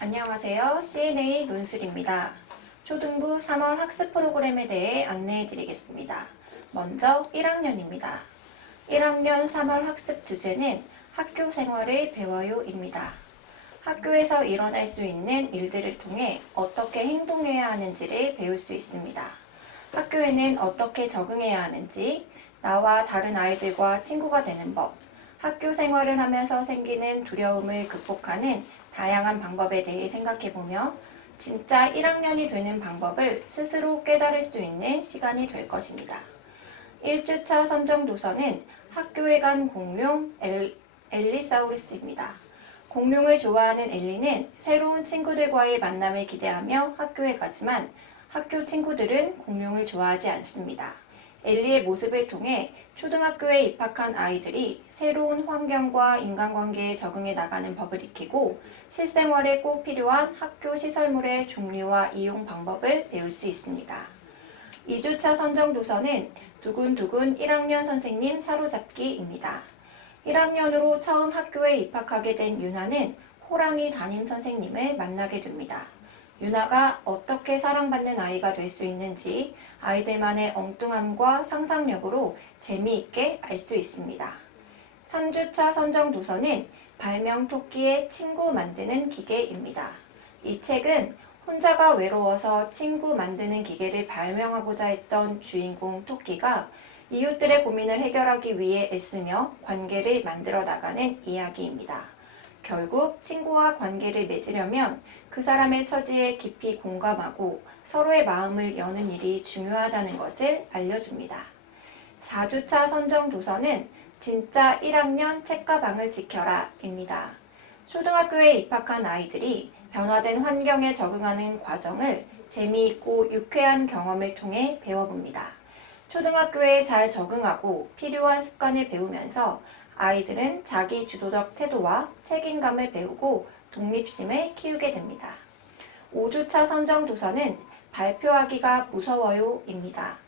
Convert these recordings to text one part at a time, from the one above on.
안녕하세요. CNA 논술입니다. 초등부 3월 학습 프로그램에 대해 안내해 드리겠습니다. 먼저 1학년입니다. 1학년 3월 학습 주제는 학교 생활을 배워요입니다. 학교에서 일어날 수 있는 일들을 통해 어떻게 행동해야 하는지를 배울 수 있습니다. 학교에는 어떻게 적응해야 하는지, 나와 다른 아이들과 친구가 되는 법, 학교 생활을 하면서 생기는 두려움을 극복하는 다양한 방법에 대해 생각해보며 진짜 1학년이 되는 방법을 스스로 깨달을 수 있는 시간이 될 것입니다. 1주차 선정 도서는 학교에 간 공룡 엘리사우루스입니다. 공룡을 좋아하는 엘리는 새로운 친구들과의 만남을 기대하며 학교에 가지만 학교 친구들은 공룡을 좋아하지 않습니다. 엘리의 모습을 통해 초등학교에 입학한 아이들이 새로운 환경과 인간관계에 적응해 나가는 법을 익히고 실생활에 꼭 필요한 학교 시설물의 종류와 이용 방법을 배울 수 있습니다. 2주차 선정 도서는 두근두근 1학년 선생님 사로잡기입니다. 1학년으로 처음 학교에 입학하게 된 유나는 호랑이 담임 선생님을 만나게 됩니다. 유나가 어떻게 사랑받는 아이가 될 수 있는지 아이들만의 엉뚱함과 상상력으로 재미있게 알 수 있습니다. 3주차 선정 도서는 발명 토끼의 친구 만드는 기계입니다. 이 책은 혼자가 외로워서 친구 만드는 기계를 발명하고자 했던 주인공 토끼가 이웃들의 고민을 해결하기 위해 애쓰며 관계를 만들어 나가는 이야기입니다. 결국 친구와 관계를 맺으려면 그 사람의 처지에 깊이 공감하고 서로의 마음을 여는 일이 중요하다는 것을 알려줍니다. 4주차 선정 도서는 진짜 1학년 책가방을 지켜라 입니다. 초등학교에 입학한 아이들이 변화된 환경에 적응하는 과정을 재미있고 유쾌한 경험을 통해 배워봅니다. 초등학교에 잘 적응하고 필요한 습관을 배우면서 아이들은 자기 주도적 태도와 책임감을 배우고 독립심을 키우게 됩니다. 5주차 선정 도서는 발표하기가 무서워요입니다.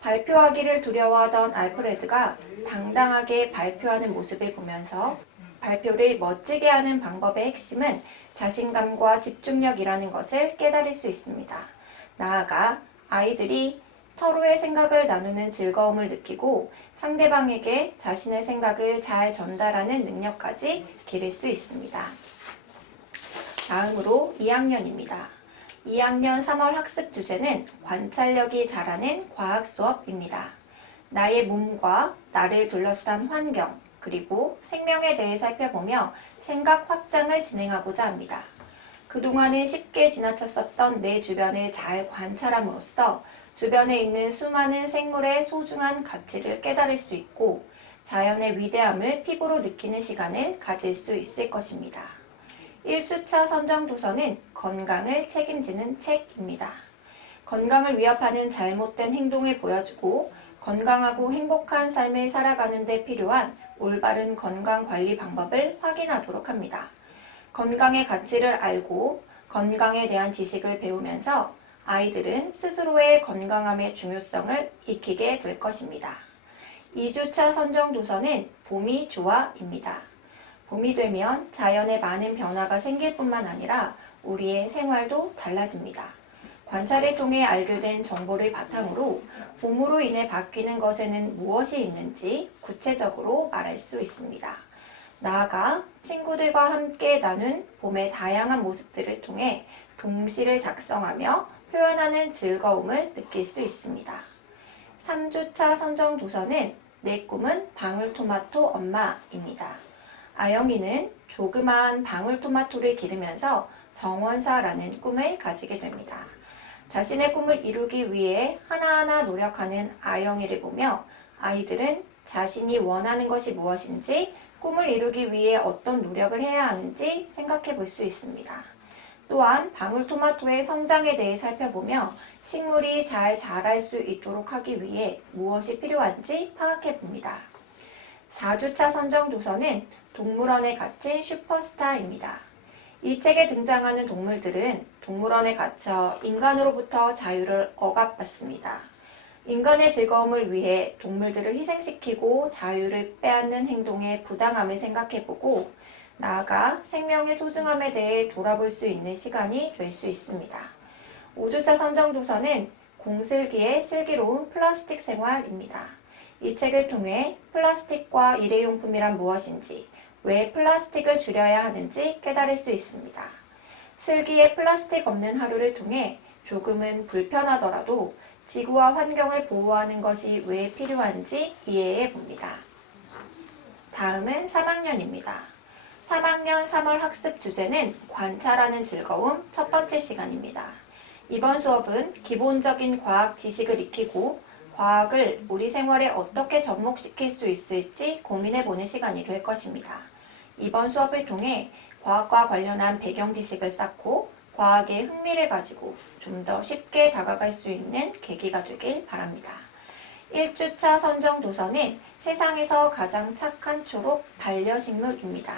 발표하기를 두려워하던 알프레드가 당당하게 발표하는 모습을 보면서 발표를 멋지게 하는 방법의 핵심은 자신감과 집중력이라는 것을 깨달을 수 있습니다. 나아가 아이들이 서로의 생각을 나누는 즐거움을 느끼고 상대방에게 자신의 생각을 잘 전달하는 능력까지 기를 수 있습니다. 다음으로 2학년입니다. 2학년 3월 학습 주제는 관찰력이 자라는 과학 수업입니다. 나의 몸과 나를 둘러싼 환경, 그리고 생명에 대해 살펴보며 생각 확장을 진행하고자 합니다. 그동안은 쉽게 지나쳤었던 내 주변을 잘 관찰함으로써 주변에 있는 수많은 생물의 소중한 가치를 깨달을 수 있고 자연의 위대함을 피부로 느끼는 시간을 가질 수 있을 것입니다. 1주차 선정 도서는 건강을 책임지는 책입니다. 건강을 위협하는 잘못된 행동을 보여주고 건강하고 행복한 삶을 살아가는 데 필요한 올바른 건강관리 방법을 확인하도록 합니다. 건강의 가치를 알고 건강에 대한 지식을 배우면서 아이들은 스스로의 건강함의 중요성을 익히게 될 것입니다. 2주차 선정 도서는 봄이 좋아입니다. 봄이 되면 자연에 많은 변화가 생길 뿐만 아니라 우리의 생활도 달라집니다. 관찰을 통해 알게 된 정보를 바탕으로 봄으로 인해 바뀌는 것에는 무엇이 있는지 구체적으로 말할 수 있습니다. 나아가 친구들과 함께 나눈 봄의 다양한 모습들을 통해 동시를 작성하며 표현하는 즐거움을 느낄 수 있습니다. 3주차 선정 도서는 내 꿈은 방울토마토 엄마입니다. 아영이는 조그마한 방울토마토를 기르면서 정원사라는 꿈을 가지게 됩니다. 자신의 꿈을 이루기 위해 하나하나 노력하는 아영이를 보며 아이들은 자신이 원하는 것이 무엇인지 꿈을 이루기 위해 어떤 노력을 해야 하는지 생각해 볼 수 있습니다. 또한 방울토마토의 성장에 대해 살펴보며 식물이 잘 자랄 수 있도록 하기 위해 무엇이 필요한지 파악해 봅니다. 4주차 선정 도서는 동물원에 갇힌 슈퍼스타입니다. 이 책에 등장하는 동물들은 동물원에 갇혀 인간으로부터 자유를 억압받습니다. 인간의 즐거움을 위해 동물들을 희생시키고 자유를 빼앗는 행동의 부당함을 생각해보고 나아가 생명의 소중함에 대해 돌아볼 수 있는 시간이 될 수 있습니다. 5주차 선정도서는 공슬기의 슬기로운 플라스틱 생활입니다. 이 책을 통해 플라스틱과 일회용품이란 무엇인지, 왜 플라스틱을 줄여야 하는지 깨달을 수 있습니다. 슬기의 플라스틱 없는 하루를 통해 조금은 불편하더라도 지구와 환경을 보호하는 것이 왜 필요한지 이해해 봅니다. 다음은 3학년입니다. 3학년 3월 학습 주제는 관찰하는 즐거움 첫 번째 시간입니다. 이번 수업은 기본적인 과학 지식을 익히고 과학을 우리 생활에 어떻게 접목시킬 수 있을지 고민해보는 시간이 될 것입니다. 이번 수업을 통해 과학과 관련한 배경 지식을 쌓고 과학에 흥미를 가지고 좀 더 쉽게 다가갈 수 있는 계기가 되길 바랍니다. 1주차 선정 도서는 세상에서 가장 착한 초록 반려식물입니다.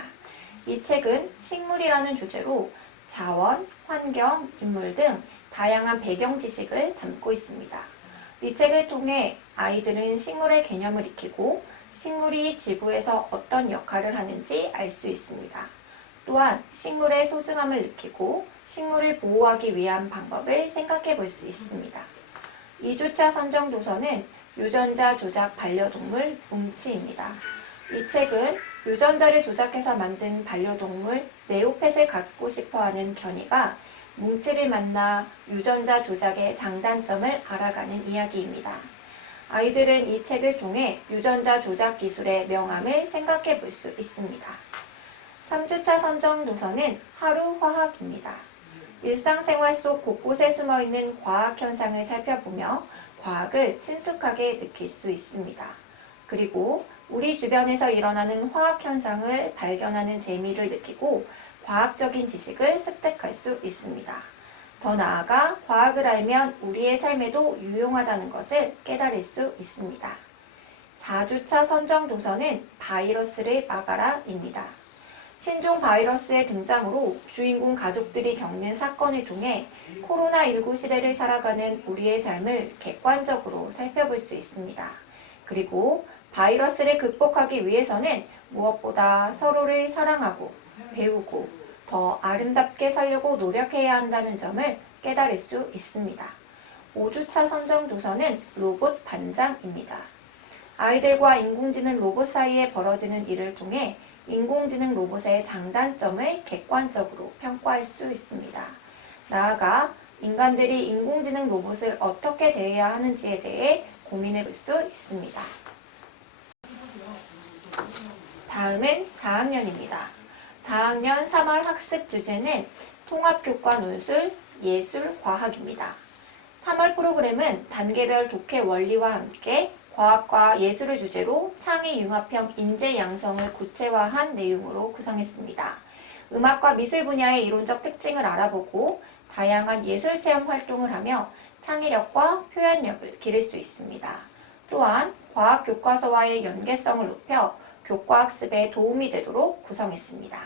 이 책은 식물이라는 주제로 자원, 환경, 인물 등 다양한 배경 지식을 담고 있습니다. 이 책을 통해 아이들은 식물의 개념을 익히고 식물이 지구에서 어떤 역할을 하는지 알 수 있습니다. 또한 식물의 소중함을 느끼고 식물을 보호하기 위한 방법을 생각해 볼 수 있습니다. 2주차 선정 도서는 유전자 조작 반려동물 뭉치입니다. 이 책은 유전자를 조작해서 만든 반려동물 네오펫을 갖고 싶어하는 견이가 뭉치를 만나 유전자 조작의 장단점을 알아가는 이야기입니다. 아이들은 이 책을 통해 유전자 조작 기술의 명암을 생각해 볼 수 있습니다. 3주차 선정 도서는 하루 화학입니다. 일상생활 속 곳곳에 숨어있는 과학 현상을 살펴보며 과학을 친숙하게 느낄 수 있습니다. 그리고 우리 주변에서 일어나는 화학 현상을 발견하는 재미를 느끼고 과학적인 지식을 습득할 수 있습니다. 더 나아가 과학을 알면 우리의 삶에도 유용하다는 것을 깨달을 수 있습니다. 4주차 선정 도서는 바이러스를 막아라입니다. 신종 바이러스의 등장으로 주인공 가족들이 겪는 사건을 통해 코로나19 시대를 살아가는 우리의 삶을 객관적으로 살펴볼 수 있습니다. 그리고 바이러스를 극복하기 위해서는 무엇보다 서로를 사랑하고 배우고 더 아름답게 살려고 노력해야 한다는 점을 깨달을 수 있습니다. 5주차 선정 도서는 로봇 반장입니다. 아이들과 인공지능 로봇 사이에 벌어지는 일을 통해 인공지능 로봇의 장단점을 객관적으로 평가할 수 있습니다. 나아가 인간들이 인공지능 로봇을 어떻게 대해야 하는지에 대해 고민해 볼 수 있습니다. 다음은 4학년입니다. 4학년 3월 학습 주제는 통합교과 논술, 예술, 과학입니다. 3월 프로그램은 단계별 독해 원리와 함께 과학과 예술을 주제로 창의 융합형 인재 양성을 구체화한 내용으로 구성했습니다. 음악과 미술 분야의 이론적 특징을 알아보고 다양한 예술 체험 활동을 하며 창의력과 표현력을 기를 수 있습니다. 또한 과학 교과서와의 연계성을 높여 교과 학습에 도움이 되도록 구성했습니다.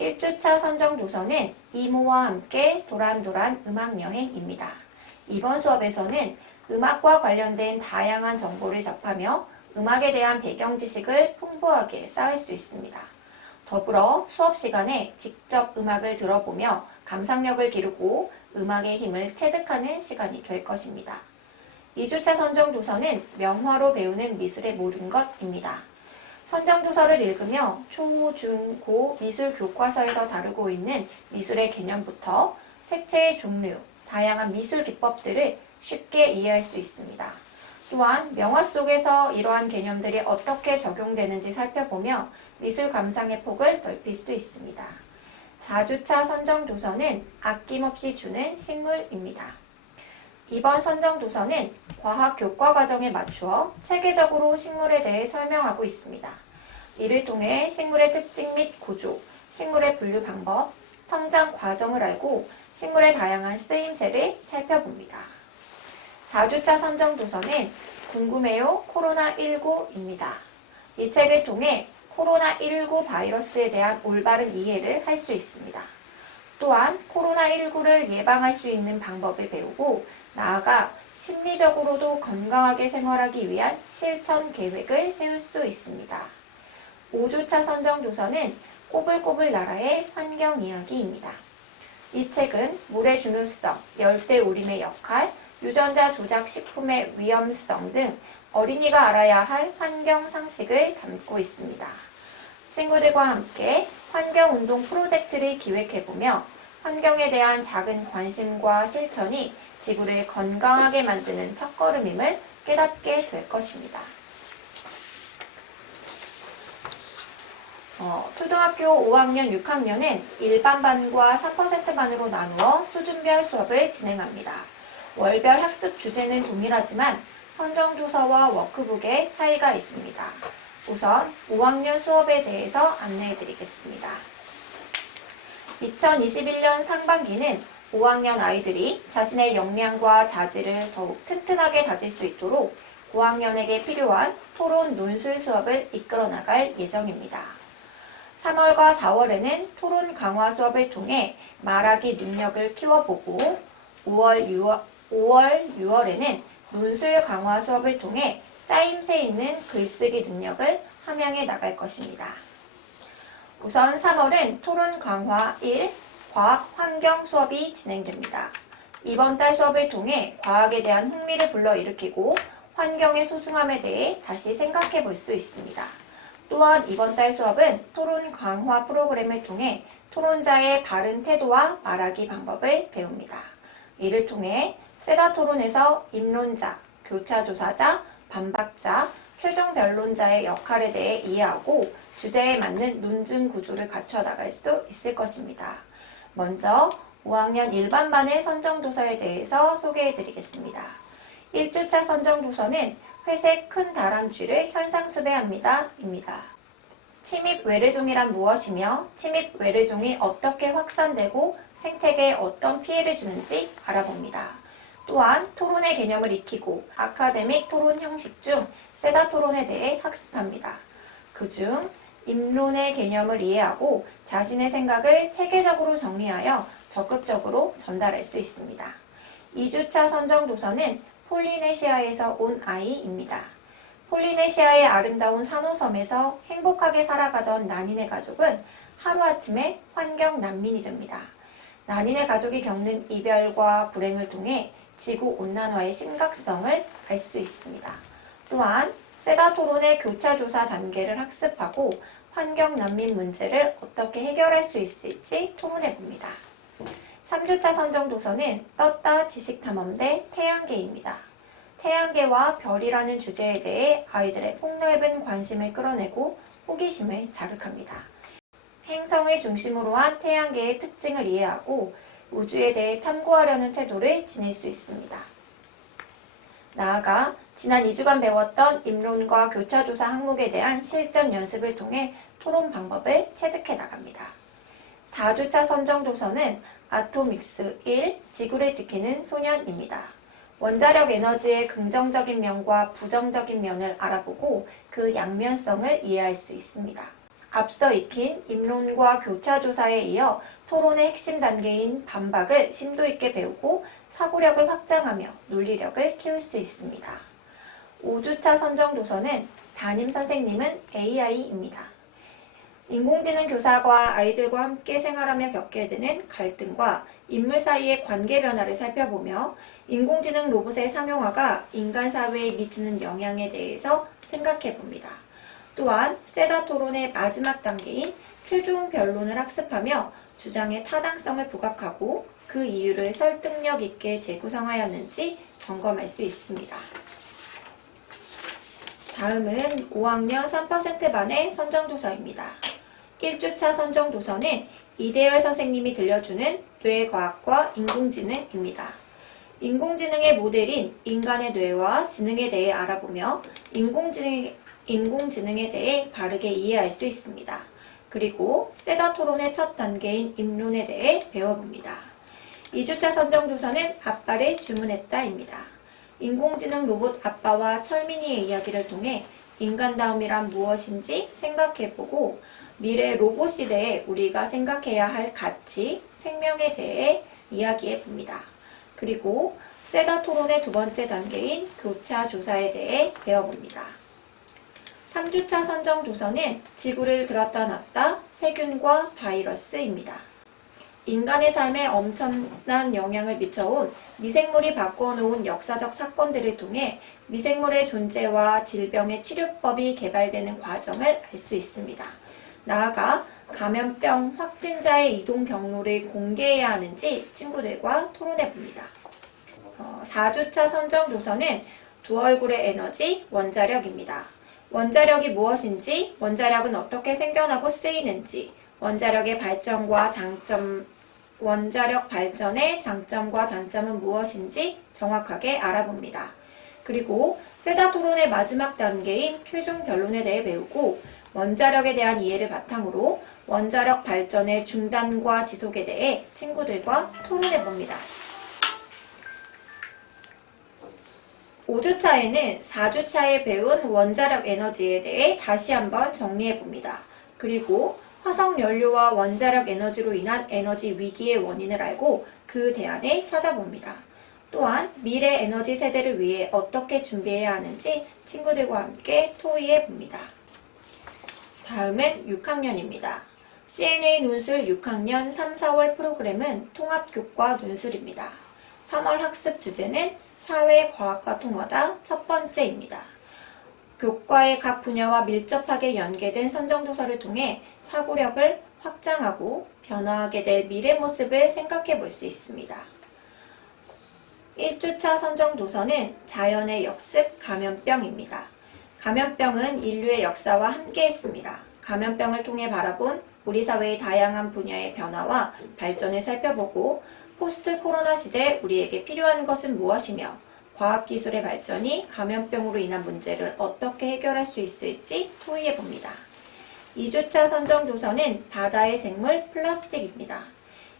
1주차 선정 도서는 이모와 함께 도란도란 음악여행입니다. 이번 수업에서는 음악과 관련된 다양한 정보를 접하며 음악에 대한 배경 지식을 풍부하게 쌓을 수 있습니다. 더불어 수업 시간에 직접 음악을 들어보며 감상력을 기르고 음악의 힘을 체득하는 시간이 될 것입니다. 2주차 선정 도서는 명화로 배우는 미술의 모든 것입니다. 선정 도서를 읽으며 초, 중, 고 미술 교과서에서 다루고 있는 미술의 개념부터 색채의 종류, 다양한 미술 기법들을 쉽게 이해할 수 있습니다. 또한 명화 속에서 이러한 개념들이 어떻게 적용되는지 살펴보며 미술 감상의 폭을 넓힐 수 있습니다. 4주차 선정 도서는 아낌없이 주는 식물입니다. 이번 선정 도서는 과학 교과 과정에 맞추어 체계적으로 식물에 대해 설명하고 있습니다. 이를 통해 식물의 특징 및 구조, 식물의 분류 방법, 성장 과정을 알고 식물의 다양한 쓰임새를 살펴봅니다. 4주차 선정 도서는 궁금해요 코로나19입니다. 이 책을 통해 코로나19 바이러스에 대한 올바른 이해를 할 수 있습니다. 또한 코로나19를 예방할 수 있는 방법을 배우고 나아가 심리적으로도 건강하게 생활하기 위한 실천 계획을 세울 수 있습니다. 5주차 선정 도서는 꼬불꼬불 나라의 환경 이야기입니다. 이 책은 물의 중요성, 열대 우림의 역할, 유전자 조작 식품의 위험성 등 어린이가 알아야 할 환경 상식을 담고 있습니다. 친구들과 함께 환경운동 프로젝트를 기획해보며 환경에 대한 작은 관심과 실천이 지구를 건강하게 만드는 첫걸음임을 깨닫게 될 것입니다. 초등학교 5학년, 6학년은 일반반과 3%반으로 나누어 수준별 수업을 진행합니다. 월별 학습 주제는 동일하지만 선정도서와 워크북에 차이가 있습니다. 우선 5학년 수업에 대해서 안내해 드리겠습니다. 2021년 상반기는 5학년 아이들이 자신의 역량과 자질을 더욱 튼튼하게 다질 수 있도록 고학년에게 필요한 토론 논술 수업을 이끌어 나갈 예정입니다. 3월과 4월에는 토론 강화 수업을 통해 말하기 능력을 키워보고 5월, 6월에는 논술 강화 수업을 통해 짜임새 있는 글쓰기 능력을 함양해 나갈 것입니다. 우선 3월은 토론 강화 1 과학 환경 수업이 진행됩니다. 이번 달 수업을 통해 과학에 대한 흥미를 불러일으키고 환경의 소중함에 대해 다시 생각해 볼 수 있습니다. 또한 이번 달 수업은 토론 강화 프로그램을 통해 토론자의 바른 태도와 말하기 방법을 배웁니다. 이를 통해 세다 토론에서 입론자, 교차조사자, 반박자, 최종 변론자의 역할에 대해 이해하고 주제에 맞는 논증 구조를 갖춰 나갈 수 있을 것입니다. 먼저 5학년 일반반의 선정도서에 대해서 소개해 드리겠습니다. 1주차 선정도서는 회색 큰 다람쥐를 현상수배합니다. 입니다. 침입 외래종이란 무엇이며 침입 외래종이 어떻게 확산되고 생태계에 어떤 피해를 주는지 알아봅니다. 또한 토론의 개념을 익히고 아카데믹 토론 형식 중 세다 토론에 대해 학습합니다. 그중 입론의 개념을 이해하고 자신의 생각을 체계적으로 정리하여 적극적으로 전달할 수 있습니다. 2주차 선정도서는 폴리네시아에서 온 아이입니다. 폴리네시아의 아름다운 산호섬에서 행복하게 살아가던 난인의 가족은 하루아침에 환경 난민이 됩니다. 난인의 가족이 겪는 이별과 불행을 통해 지구온난화의 심각성을 알 수 있습니다. 또한 세다 토론의 교차조사 단계를 학습하고 환경 난민 문제를 어떻게 해결할 수 있을지 토론해 봅니다. 3주차 선정도서는 떴다 지식탐험대 태양계입니다. 태양계와 별이라는 주제에 대해 아이들의 폭넓은 관심을 끌어내고 호기심을 자극합니다. 행성을 중심으로 한 태양계의 특징을 이해하고 우주에 대해 탐구하려는 태도를 지닐 수 있습니다. 나아가 지난 2주간 배웠던 입론과 교차조사 항목에 대한 실전 연습을 통해 토론 방법을 체득해 나갑니다. 4주차 선정도서는 아토믹스 1 지구를 지키는 소년입니다. 원자력 에너지의 긍정적인 면과 부정적인 면을 알아보고 그 양면성을 이해할 수 있습니다. 앞서 익힌 입론과 교차조사에 이어 토론의 핵심 단계인 반박을 심도 있게 배우고 사고력을 확장하며 논리력을 키울 수 있습니다. 5주차 선정도서는 담임 선생님은 AI입니다. 인공지능 교사가 아이들과 함께 생활하며 겪게 되는 갈등과 인물 사이의 관계 변화를 살펴보며 인공지능 로봇의 상용화가 인간 사회에 미치는 영향에 대해서 생각해 봅니다. 또한 세다 토론의 마지막 단계인 최종 변론을 학습하며 주장의 타당성을 부각하고 그 이유를 설득력 있게 재구성하였는지 점검할 수 있습니다. 다음은 5학년 3%반의 선정도서입니다. 1주차 선정도서는 이대열 선생님이 들려주는 뇌과학과 인공지능입니다. 인공지능의 모델인 인간의 뇌와 지능에 대해 알아보며 인공지능에 대해 바르게 이해할 수 있습니다. 그리고 세다 토론의 첫 단계인 입론에 대해 배워봅니다. 2주차 선정도서는 아빠를 주문했다입니다. 인공지능 로봇 아빠와 철민이의 이야기를 통해 인간다움이란 무엇인지 생각해보고 미래 로봇 시대에 우리가 생각해야 할 가치, 생명에 대해 이야기해봅니다. 그리고 세다 토론의 두 번째 단계인 교차 조사에 대해 배워봅니다. 3주차 선정 도서는 지구를 들었다 놨다 세균과 바이러스입니다. 인간의 삶에 엄청난 영향을 미쳐온 미생물이 바꿔놓은 역사적 사건들을 통해 미생물의 존재와 질병의 치료법이 개발되는 과정을 알 수 있습니다. 나아가 감염병 확진자의 이동 경로를 공개해야 하는지 친구들과 토론해 봅니다. 4주차 선정 도서는 두 얼굴의 에너지, 원자력입니다. 원자력이 무엇인지, 원자력은 어떻게 생겨나고 쓰이는지, 원자력의 발전과 원자력 발전의 장점과 단점은 무엇인지 정확하게 알아봅니다. 그리고 세다 토론의 마지막 단계인 최종 변론에 대해 배우고 원자력에 대한 이해를 바탕으로 원자력 발전의 중단과 지속에 대해 친구들과 토론해 봅니다. 5주차에는 4주차에 배운 원자력 에너지에 대해 다시 한번 정리해 봅니다. 그리고 화석 연료와 원자력 에너지로 인한 에너지 위기의 원인을 알고 그 대안을 찾아봅니다. 또한 미래 에너지 세대를 위해 어떻게 준비해야 하는지 친구들과 함께 토의해 봅니다. 다음은 6학년입니다. CNA 논술 6학년 3, 4월 프로그램은 통합교과 논술입니다. 3월 학습 주제는 사회과학과 통하다 첫 번째입니다. 교과의 각 분야와 밀접하게 연계된 선정도서를 통해 사고력을 확장하고 변화하게 될 미래 모습을 생각해 볼 수 있습니다. 1주차 선정도서는 자연의 역습 감염병입니다. 감염병은 인류의 역사와 함께 했습니다. 감염병을 통해 바라본 우리 사회의 다양한 분야의 변화와 발전을 살펴보고 포스트 코로나 시대 우리에게 필요한 것은 무엇이며 과학기술의 발전이 감염병으로 인한 문제를 어떻게 해결할 수 있을지 토의해 봅니다. 2주차 선정도서는 바다의 생물 플라스틱입니다.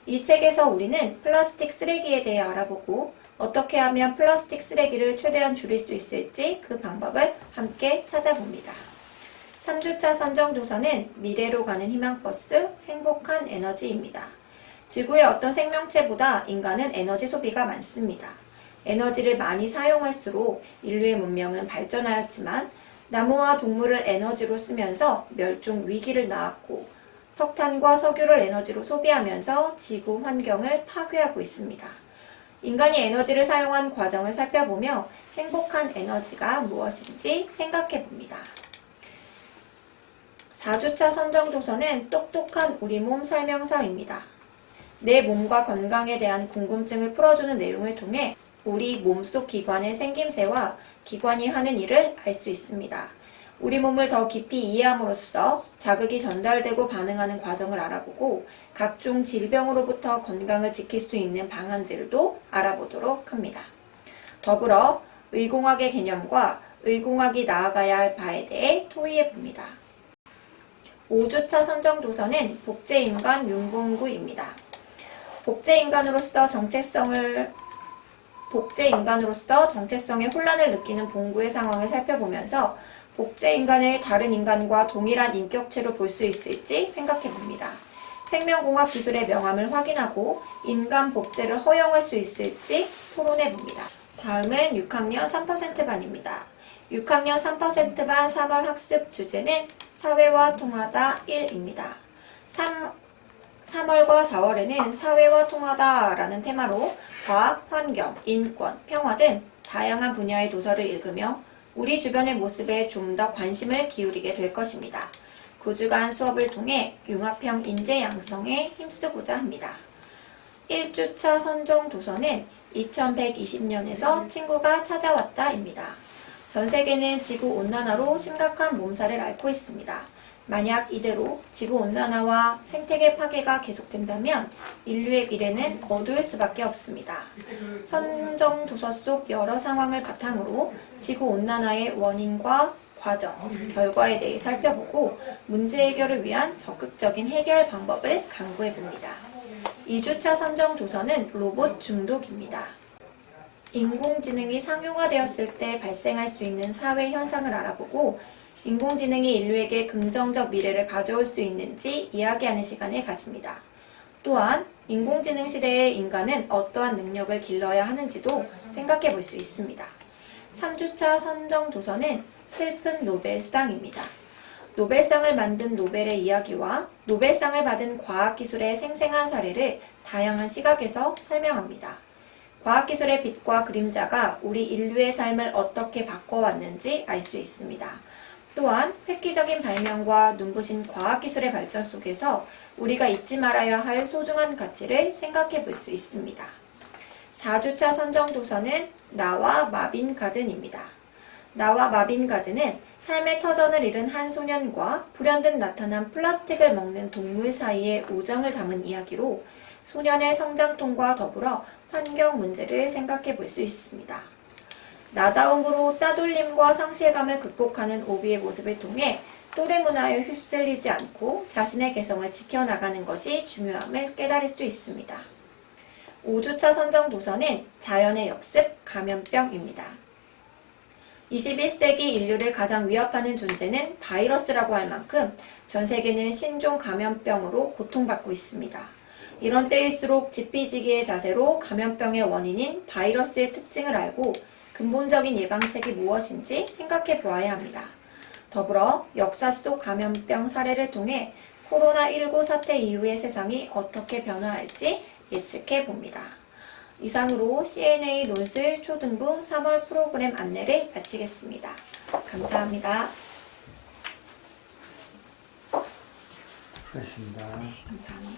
이 책에서 우리는 플라스틱 쓰레기에 대해 알아보고 어떻게 하면 플라스틱 쓰레기를 최대한 줄일 수 있을지 그 방법을 함께 찾아봅니다. 3주차 선정도서는 미래로 가는 희망버스 행복한 에너지입니다. 지구의 어떤 생명체보다 인간은 에너지 소비가 많습니다. 에너지를 많이 사용할수록 인류의 문명은 발전하였지만 나무와 동물을 에너지로 쓰면서 멸종 위기를 낳았고 석탄과 석유를 에너지로 소비하면서 지구 환경을 파괴하고 있습니다. 인간이 에너지를 사용한 과정을 살펴보며 행복한 에너지가 무엇인지 생각해 봅니다. 4주차 선정도서는 똑똑한 우리 몸 설명서입니다. 내 몸과 건강에 대한 궁금증을 풀어주는 내용을 통해 우리 몸속 기관의 생김새와 기관이 하는 일을 알 수 있습니다. 우리 몸을 더 깊이 이해함으로써 자극이 전달되고 반응하는 과정을 알아보고 각종 질병으로부터 건강을 지킬 수 있는 방안들도 알아보도록 합니다. 더불어 의공학의 개념과 의공학이 나아가야 할 바에 대해 토의해 봅니다. 5주차 선정도서는 복제인간 윤봉구입니다. 복제인간으로서 정체성의 혼란을 느끼는 봉구의 상황을 살펴보면서 복제인간을 다른 인간과 동일한 인격체로 볼 수 있을지 생각해 봅니다. 생명공학 기술의 명암을 확인하고 인간 복제를 허용할 수 있을지 토론해 봅니다. 다음은 6학년 3% 반입니다. 6학년 3%반 3월 학습 주제는 사회와 통하다 1입니다. 3월과 4월에는 사회와 통하다라는 테마로 과학, 환경, 인권, 평화 등 다양한 분야의 도서를 읽으며 우리 주변의 모습에 좀 더 관심을 기울이게 될 것입니다. 9주간 수업을 통해 융합형 인재 양성에 힘쓰고자 합니다. 1주차 선정 도서는 2120년에서 친구가 찾아왔다입니다. 전 세계는 지구온난화로 심각한 몸살을 앓고 있습니다. 만약 이대로 지구온난화와 생태계 파괴가 계속된다면 인류의 미래는 어두울 수밖에 없습니다. 선정 도서 속 여러 상황을 바탕으로 지구온난화의 원인과 과정, 결과에 대해 살펴보고 문제 해결을 위한 적극적인 해결 방법을 강구해 봅니다. 2주차 선정 도서는 로봇 중독입니다. 인공지능이 상용화되었을 때 발생할 수 있는 사회 현상을 알아보고 인공지능이 인류에게 긍정적 미래를 가져올 수 있는지 이야기하는 시간을 가집니다. 또한 인공지능 시대의 인간은 어떠한 능력을 길러야 하는지도 생각해 볼 수 있습니다. 3주차 선정 도서는 슬픈 노벨상입니다. 노벨상을 만든 노벨의 이야기와 노벨상을 받은 과학기술의 생생한 사례를 다양한 시각에서 설명합니다. 과학기술의 빛과 그림자가 우리 인류의 삶을 어떻게 바꿔왔는지 알 수 있습니다. 또한 획기적인 발명과 눈부신 과학기술의 발전 속에서 우리가 잊지 말아야 할 소중한 가치를 생각해 볼 수 있습니다. 4주차 선정 도서는 나와 마빈 가든입니다. 나와 마빈 가든은 삶의 터전을 잃은 한 소년과 불현듯 나타난 플라스틱을 먹는 동물 사이의 우정을 담은 이야기로 소년의 성장통과 더불어 환경 문제를 생각해 볼 수 있습니다. 나다움으로 따돌림과 상실감을 극복하는 오비의 모습을 통해 또래 문화에 휩쓸리지 않고 자신의 개성을 지켜나가는 것이 중요함을 깨달을 수 있습니다. 5주차 선정 도서는 자연의 역습 감염병입니다. 21세기 인류를 가장 위협하는 존재는 바이러스라고 할 만큼 전 세계는 신종 감염병으로 고통받고 있습니다. 이런 때일수록 지피지기의 자세로 감염병의 원인인 바이러스의 특징을 알고 근본적인 예방책이 무엇인지 생각해 보아야 합니다. 더불어 역사 속 감염병 사례를 통해 코로나19 사태 이후의 세상이 어떻게 변화할지 예측해 봅니다. 이상으로 CNA 논술 초등부 3월 프로그램 안내를 마치겠습니다. 감사합니다. 수고하셨습니다. 감사합니다.